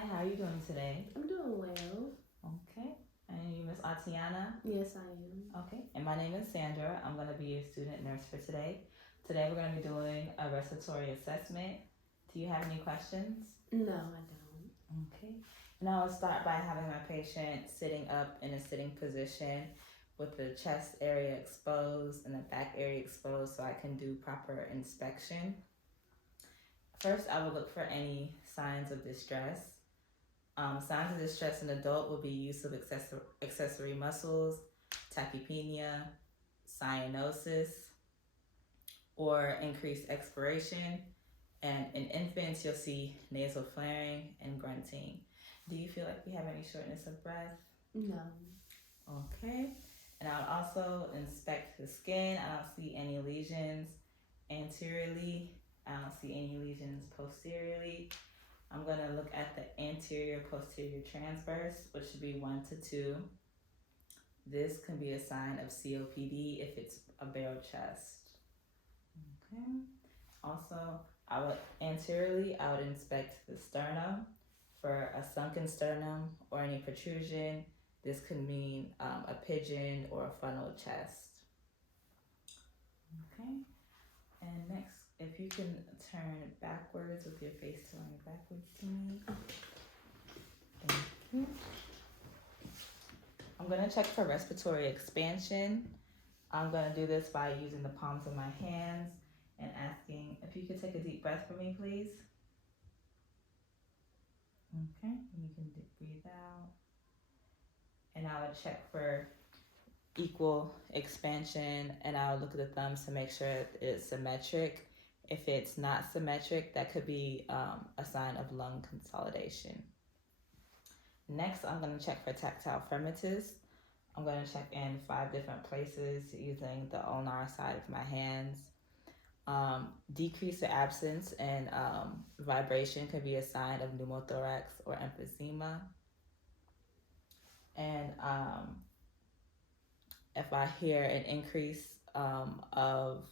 Hi, how are you doing today? I'm doing well. Okay. And you, Miss Atiana? Yes, I am. Okay. And my name is Sandra. I'm going to be a student nurse for today. Today we're going to be doing a respiratory assessment. Do you have any questions? No, I don't. Okay. And I'll start by having my patient sitting up in a sitting position with the chest area exposed and the back area exposed so I can do proper inspection. First, I will look for any signs of distress. Signs of distress in adult will be use of accessory muscles, tachypnea, cyanosis, or increased expiration. And in infants, you'll see nasal flaring and grunting. Do you feel like you have any shortness of breath? No. Okay. And I'll also inspect the skin. I don't see any lesions anteriorly. I don't see any lesions posteriorly. I'm going to look at the anterior posterior transverse, which should be 1 to 2. This can be a sign of COPD if it's a barrel chest. Okay. Also, anteriorly, I would inspect the sternum for a sunken sternum or any protrusion. This could mean a pigeon or a funnel chest. Okay. And next, if you can turn backwards with your face turning backwards to me. Thank you. I'm going to check for respiratory expansion. I'm going to do this by using the palms of my hands and asking if you could take a deep breath for me, please. Okay, and you can breathe out. And I would check for equal expansion, and I would look at the thumbs to make sure it's symmetric. If it's not symmetric, that could be a sign of lung consolidation. Next, I'm going to check for tactile firmitus. I'm going to check in 5 different places using the ulnar side of my hands. Decrease or absence and vibration could be a sign of pneumothorax or emphysema. And if I hear an increase of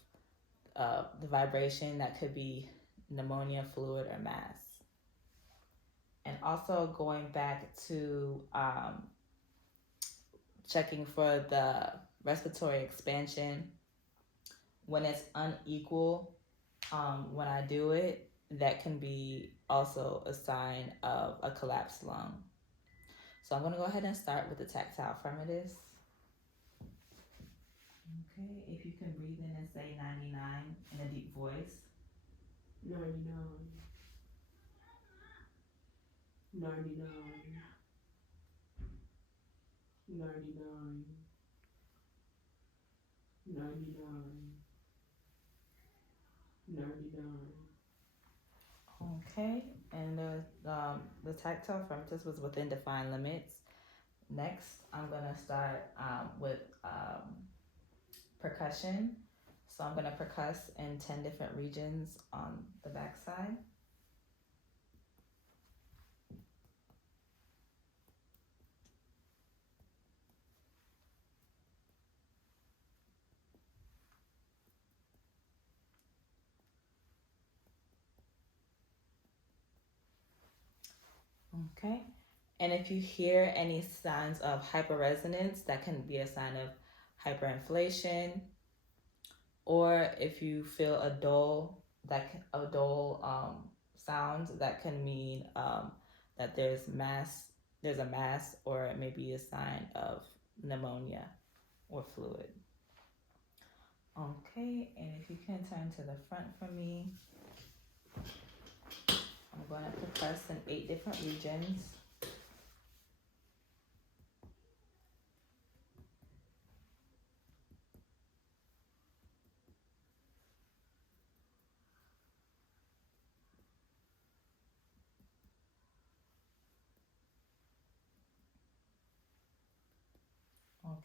the vibration, that could be pneumonia, fluid, or mass. And also going back to checking for the respiratory expansion. When it's unequal, when I do it, that can be also a sign of a collapsed lung. So I'm going to go ahead and start with the tactile firmitus. Okay, if you can breathe in and say 99 in a deep voice. 99. 99. 99. 99. 99. Okay, and the tactile firmitus was within defined limits. Next, I'm going to start with percussion. So I'm going to percuss in 10 different regions on the back side. Okay, and if you hear any signs of hyperresonance, that can be a sign of hyperinflation. Or if you feel a dull sound, that can mean that there's a mass, or it may be a sign of pneumonia or fluid. Okay, and if you can turn to the front for me. I'm going to percuss in 8 different regions.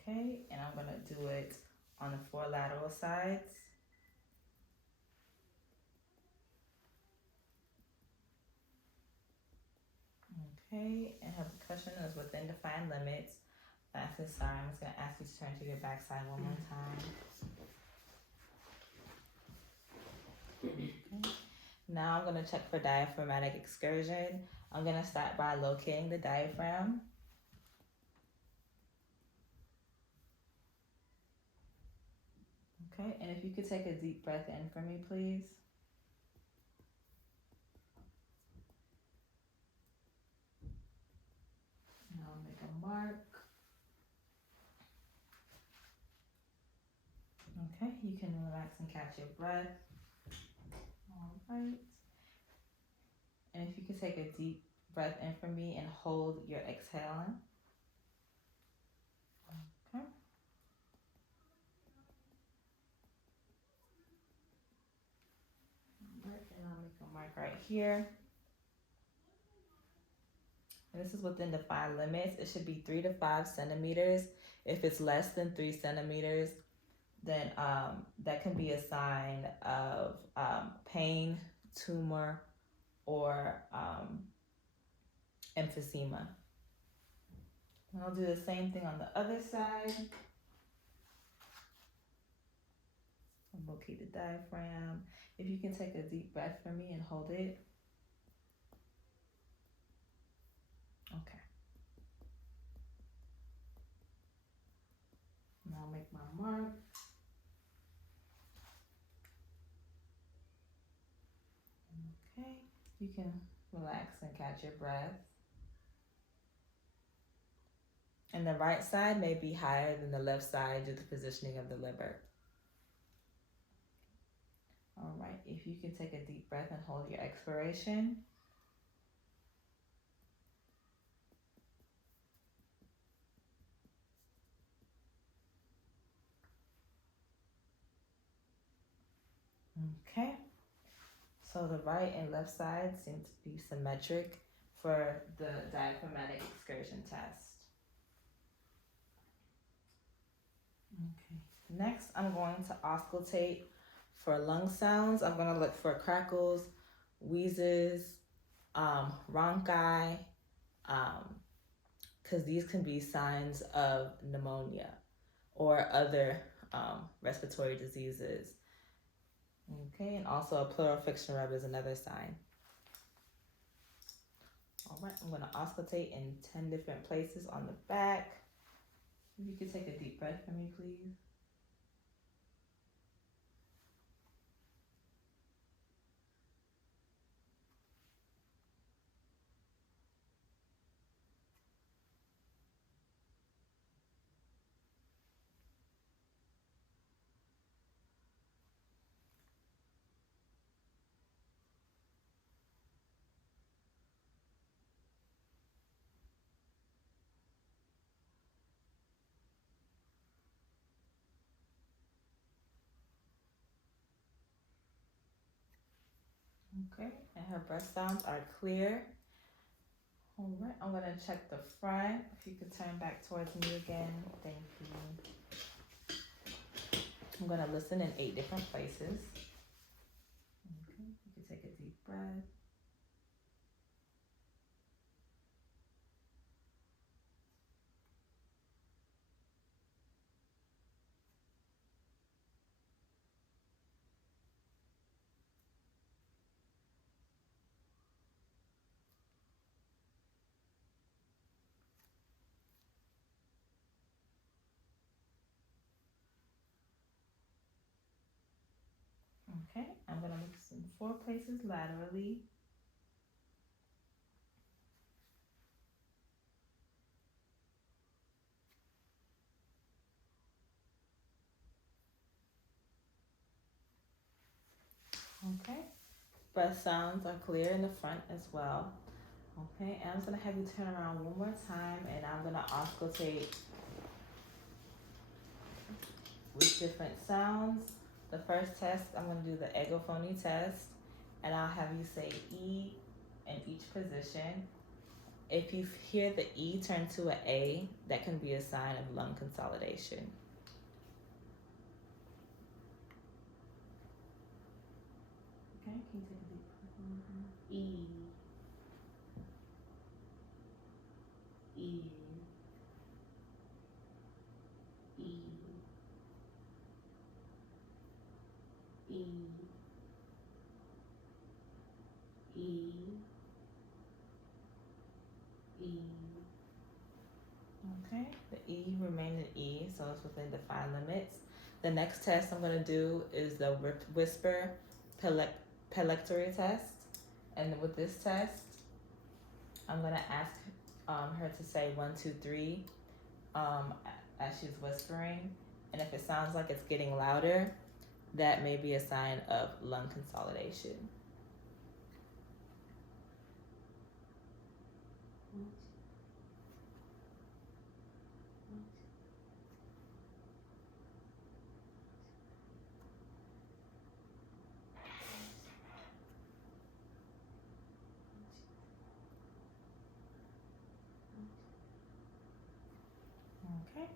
Okay, and I'm going to do it on the 4 lateral sides. Okay, and her percussion is within defined limits. I'm just going to ask you to turn to your back side one more time. Okay. Now I'm going to check for diaphragmatic excursion. I'm going to start by locating the diaphragm. Okay, and if you could take a deep breath in for me, please. And I'll make a mark. Okay, you can relax and catch your breath. All right. And if you could take a deep breath in for me and hold your exhaling. Okay. All right, and I'll make a mark right here. And this is within defined limits. It should be 3 to 5 centimeters. If it's less than 3 centimeters, then that can be a sign of pain, tumor, or emphysema. And I'll do the same thing on the other side. I'll locate the diaphragm. If you can take a deep breath for me and hold it. Okay. Now I'll make my mark. Okay. You can relax and catch your breath. And the right side may be higher than the left side due to the positioning of the liver. All right, if you can take a deep breath and hold your expiration. Okay, so the right and left side seem to be symmetric for the diaphragmatic excursion test. Okay, next I'm going to auscultate for lung sounds. I'm going to look for crackles, wheezes, rhonchi, because these can be signs of pneumonia or other respiratory diseases. Okay, and also a pleural friction rub is another sign. All right, I'm going to auscultate in 10 different places on the back. If you could take a deep breath for me, please. Okay, and her breath sounds are clear. All right, I'm going to check the front. If you could turn back towards me again. Thank you. I'm going to listen in 8 different places. Okay, you can take a deep breath. Okay, I'm going to listen in 4 places laterally. Okay, breath sounds are clear in the front as well. Okay, and I'm just going to have you turn around one more time, and I'm going to auscultate with different sounds. The first test, I'm going to do the egophony test, and I'll have you say E in each position. If you hear the E turn to an A, that can be a sign of lung consolidation. Okay, can you take a deep breath? E, E, E, E, Okay, the E remained an E, so it's within defined limits. The next test I'm going to do is the whisper pelectory test. And with this test, I'm going to ask her to say 1, 2, 3 as she's whispering. And if it sounds like it's getting louder, that may be a sign of lung consolidation. Okay.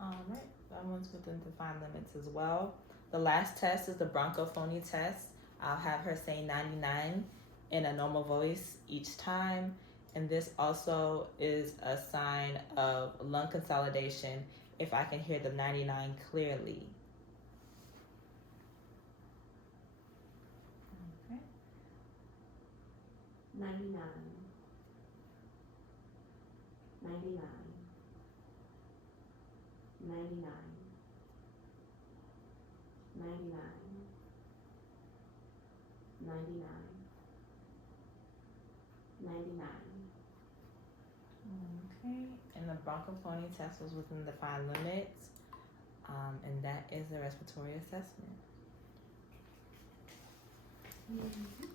All right. That one's within defined limits as well. The last test is the bronchophony test. I'll have her say 99 in a normal voice each time. And this also is a sign of lung consolidation if I can hear the 99 clearly. Okay. 99, 99, 99, 99, 99, 99. Okay. And the bronchophony test was within defined limits. And that is the respiratory assessment. Mm-hmm.